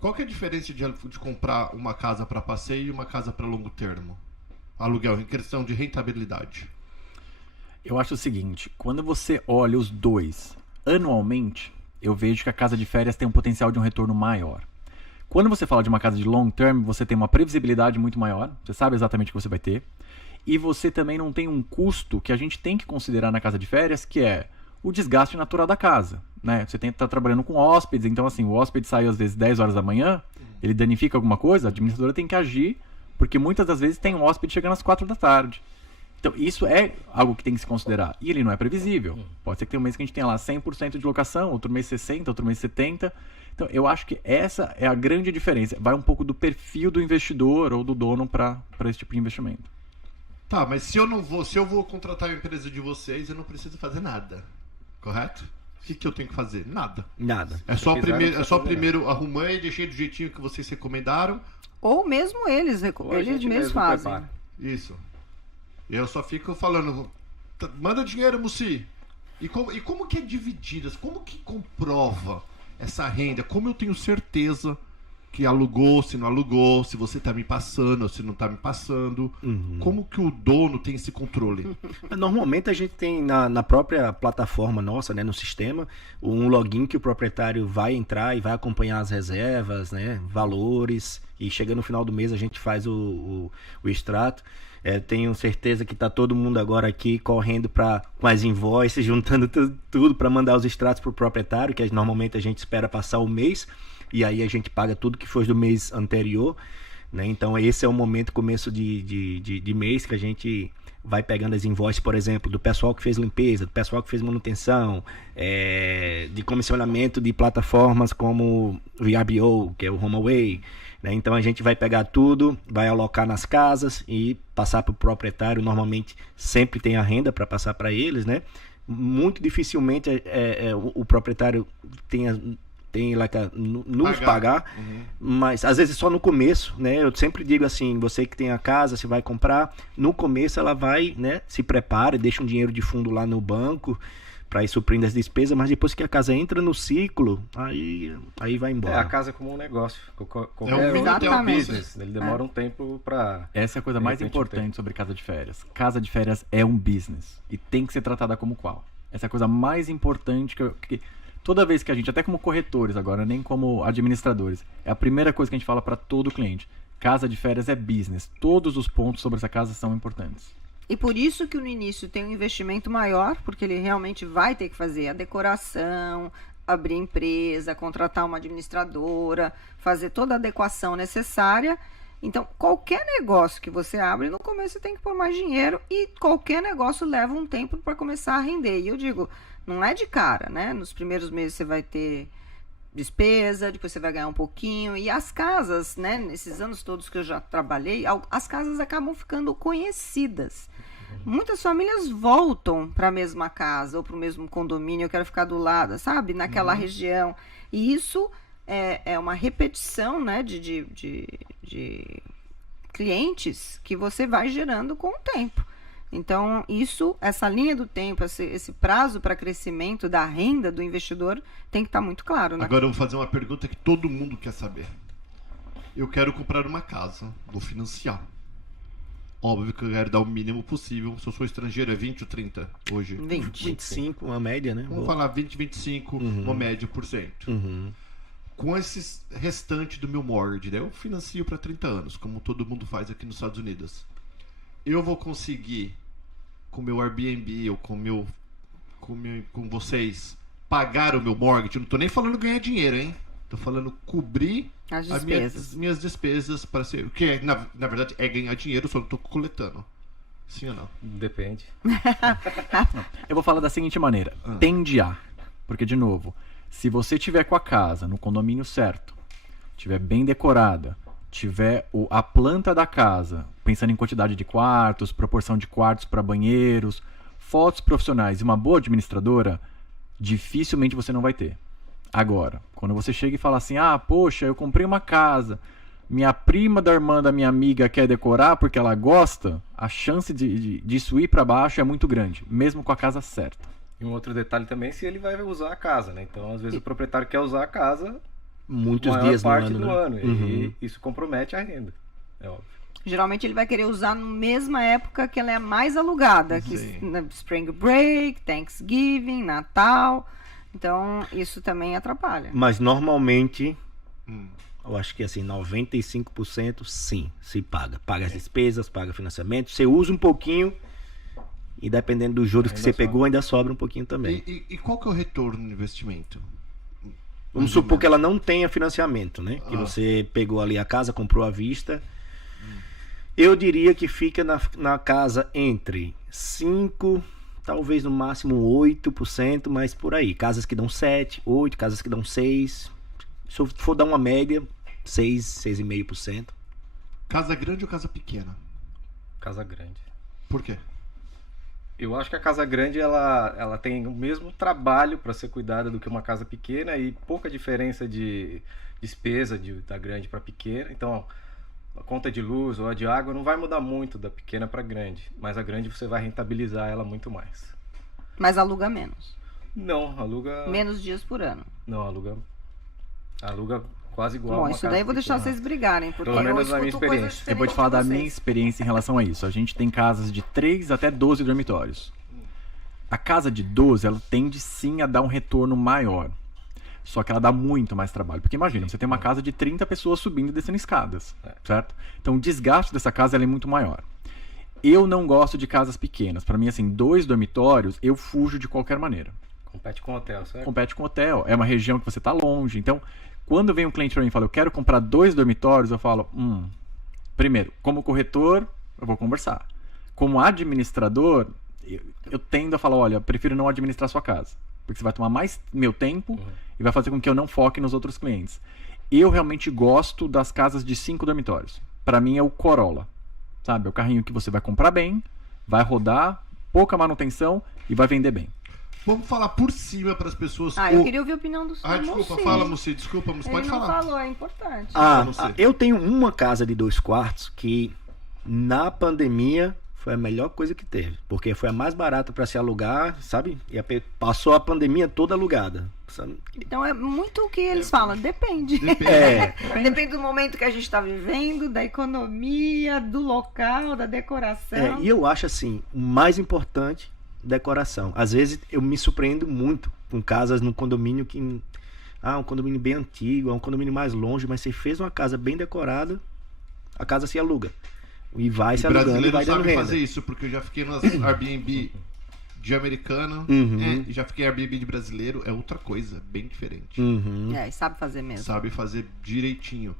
Qual que é a diferença de comprar uma casa para passeio e uma casa para longo termo? Aluguel, em questão de rentabilidade. Eu acho o seguinte, quando você olha os dois anualmente, eu vejo que a casa de férias tem um potencial de um retorno maior. Quando você fala de uma casa de long term, você tem uma previsibilidade muito maior, você sabe exatamente o que você vai ter, e você também não tem um custo que a gente tem que considerar na casa de férias, que é o desgaste natural da casa. Né? Você tem que estar trabalhando com hóspedes, então assim, o hóspede sai às vezes 10 horas da manhã, ele danifica alguma coisa, a administradora tem que agir, porque muitas das vezes tem um hóspede chegando às 4 da tarde. Então, isso é algo que tem que se considerar. E ele não é previsível. Pode ser que tenha um mês que a gente tenha lá 100% de locação, outro mês 60%, outro mês 70%. Então, eu acho que essa é a grande diferença. Vai um pouco do perfil do investidor ou do dono para esse tipo de investimento. Tá, mas se eu vou contratar a empresa de vocês, eu não preciso fazer nada. Correto? O que eu tenho que fazer? Nada. Nada. É só primeiro arrumar e deixei do jeitinho que vocês recomendaram. Ou mesmo eles mesmos fazem. Prepara. Isso. Eu só fico falando, manda dinheiro, Mussi. E como que é divididas? Como que comprova essa renda? Como eu tenho certeza que alugou, se não alugou, se você tá me passando ou se não tá me passando? Como que o dono tem esse controle? Normalmente a gente tem na própria plataforma nossa, né, no sistema, um login que o proprietário vai entrar e vai acompanhar as reservas, né, valores, e chega no final do mês a gente faz o extrato. Tenho certeza que tá todo mundo agora aqui correndo com as invoices, juntando tudo para mandar os extratos pro proprietário, que normalmente a gente espera passar o mês, e aí a gente paga tudo que foi do mês anterior, né? Então esse é o momento, começo de mês, que a gente vai pegando as invoices, por exemplo, do pessoal que fez limpeza, do pessoal que fez manutenção, de comissionamento de plataformas como o VRBO, que é o HomeAway, né? Então a gente vai pegar tudo, vai alocar nas casas e passar para o proprietário. Normalmente sempre tem a renda para passar para eles, né? Muito dificilmente o proprietário tem lá nos pagar, mas às vezes só no começo, né? Eu sempre digo assim, você que tem a casa, você vai comprar, no começo ela vai, né, se prepara, deixa um dinheiro de fundo lá no banco para ir suprindo as despesas, mas depois que a casa entra no ciclo, aí vai embora. A casa é como um negócio, Exatamente. um business, ele demora um tempo para... Essa é a coisa mais importante sobre casa de férias. Casa de férias é um business e tem que ser tratada como qual. Essa é a coisa mais importante que toda vez que a gente, até como corretores agora, nem como administradores, é a primeira coisa que a gente fala para todo cliente. Casa de férias é business. Todos os pontos sobre essa casa são importantes. E por isso que no início tem um investimento maior, porque ele realmente vai ter que fazer a decoração, abrir empresa, contratar uma administradora, fazer toda a adequação necessária. Então, qualquer negócio que você abre, no começo você tem que pôr mais dinheiro, e qualquer negócio leva um tempo para começar a render. E eu digo, não é de cara, né? Nos primeiros meses você vai ter despesa, depois você vai ganhar um pouquinho. E as casas, né? Nesses anos todos que eu já trabalhei, as casas acabam ficando conhecidas. Muitas famílias voltam para a mesma casa ou para o mesmo condomínio. Eu quero ficar do lado, sabe? Naquela região. E isso é uma repetição, né? De clientes que você vai gerando com o tempo. Então, essa linha do tempo, esse prazo para crescimento da renda do investidor tem que estar muito claro, né? Agora eu vou fazer uma pergunta que todo mundo quer saber. Eu quero comprar uma casa, vou financiar. Óbvio que eu quero dar o mínimo possível. Se eu sou estrangeiro, é 20 ou 30 hoje? 25, uma média, né? Vamos falar 20, 25, uma média por cento. Com esse restante do meu mortgage, eu financio para 30 anos, como todo mundo faz aqui nos Estados Unidos. Eu vou conseguir, com meu Airbnb ou com vocês, pagar o meu mortgage? Eu não tô nem falando ganhar dinheiro, hein? Tô falando cobrir as despesas. minhas despesas para ser... O que na verdade é ganhar dinheiro, só não tô coletando. Sim ou não? Depende. Eu vou falar da seguinte maneira. Tende a. Porque, de novo, se você tiver com a casa no condomínio certo, tiver bem decorada, tiver a planta da casa, pensando em quantidade de quartos, proporção de quartos para banheiros, fotos profissionais e uma boa administradora, dificilmente você não vai ter. Agora, quando você chega e fala assim, poxa, eu comprei uma casa, minha prima da irmã da minha amiga quer decorar porque ela gosta, a chance disso ir para baixo é muito grande, mesmo com a casa certa. E um outro detalhe também, se ele vai usar a casa, né? Então, às vezes o proprietário quer usar a casa, muitos maior dias no parte ano, do né? ano. Uhum. E isso compromete a renda. É óbvio. Geralmente ele vai querer usar na mesma época que ela é mais alugada, que Sim. na Spring Break, Thanksgiving, Natal. Então, isso também atrapalha. Mas normalmente, Hum. eu acho que assim, 95% sim, se paga. Paga as despesas, paga financiamento, você usa um pouquinho e dependendo do juros que Ainda você sobra. pegou, ainda sobra um pouquinho também. E qual que é o retorno no investimento? Vamos supor que ela não tenha financiamento, né? Que Ah. você pegou ali a casa, comprou à vista. Eu diria que fica na casa entre 5%, talvez no máximo 8%, mas por aí. Casas que dão 7%, 8%, casas que dão 6%. Se eu for dar uma média, 6%, 6,5%. Casa grande ou casa pequena? Casa grande. Por quê? Eu acho que a casa grande ela tem o mesmo trabalho para ser cuidada do que uma casa pequena e pouca diferença de despesa da grande para pequena. Então, a conta de luz ou a de água não vai mudar muito da pequena para grande, mas a grande você vai rentabilizar ela muito mais. Mas aluga menos. Não, aluga. Menos dias por ano. Não, aluga quase igual. a Bom, uma isso casa daí eu vou deixar pequena. vocês brigarem, porque Pelo menos eu na minha escuto coisas experiência. Eu vou te diferentes falar de da vocês. minha experiência em relação a isso. A gente tem casas de 3 até 12 dormitórios. A casa de 12, ela tende sim a dar um retorno maior. Só que ela dá muito mais trabalho. Porque imagina, você tem uma casa de 30 pessoas subindo e descendo escadas, certo? Então o desgaste dessa casa ela é muito maior. Eu não gosto de casas pequenas. Para mim, assim, 2 dormitórios, eu fujo de qualquer maneira. Compete com hotel, certo? Compete com hotel. É uma região que você está longe. Então, quando vem um cliente para mim e fala, eu quero comprar 2 dormitórios, eu falo, primeiro, como corretor, eu vou conversar. Como administrador, eu tendo a falar, olha, eu prefiro não administrar sua casa. Porque você vai tomar mais meu tempo e vai fazer com que eu não foque nos outros clientes. Eu realmente gosto das casas de 5 dormitórios. Para mim é o Corolla. Sabe? É o carrinho que você vai comprar bem, vai rodar, pouca manutenção e vai vender bem. Vamos falar por cima para as pessoas. Eu queria ouvir a opinião do senhor. Desculpa, Mocinho. fala, Moci, desculpa, Moci, Ele pode não falar. falou, é importante. não sei. Eu tenho uma casa de 2 quartos que na pandemia foi a melhor coisa que teve, porque foi a mais barata para se alugar, sabe? E passou a pandemia toda alugada. Sabe? Então é muito o que eles falam, depende. Depende. Depende do momento que a gente está vivendo, da economia, do local, da decoração. E eu acho assim, o mais importante, decoração. Às vezes eu me surpreendo muito com casas num condomínio que um condomínio bem antigo, é um condomínio mais longe, mas você fez uma casa bem decorada, a casa se aluga. E vai se O alugando e brasileiro vai dando sabe renda. fazer isso, porque eu já fiquei nas Airbnb de americano, e já fiquei em Airbnb de brasileiro, é outra coisa, bem diferente. Uhum. E sabe fazer mesmo. Sabe fazer direitinho.